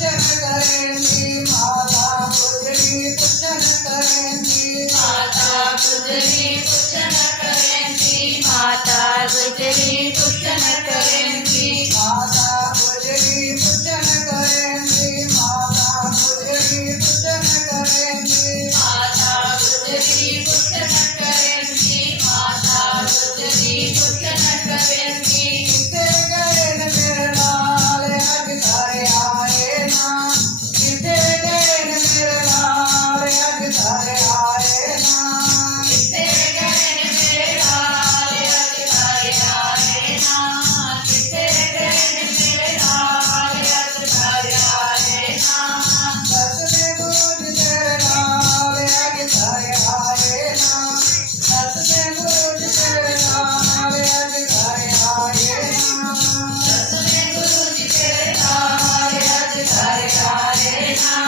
Jai करेंगी माता गुजरी पूजन करेंगी माता गुजरी पूजन करेंगी माता गुजरी पूजन करेंगी माता गुजरी पूजन करेंगी माता गुजरी पूजन करेंगी माता गुजरी पूजन करेंगी माता गुजरी पूजन करेंगी किथे गए न मेरे नाल अज सारे आए ना किथे गए न मेरे नाल अज सारे आए ना किथे गए मेरे लाल अज सारे आए ना किथे गए मेरे लाल अज सारे आए ना दसवें गुरु जी तेरे नाल अज सारे आए ना दसवें गुरु जी तेरे नाल अज सारे आए ना दसवें गुरु जी तेरे लाल अज सारे आए ना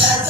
दस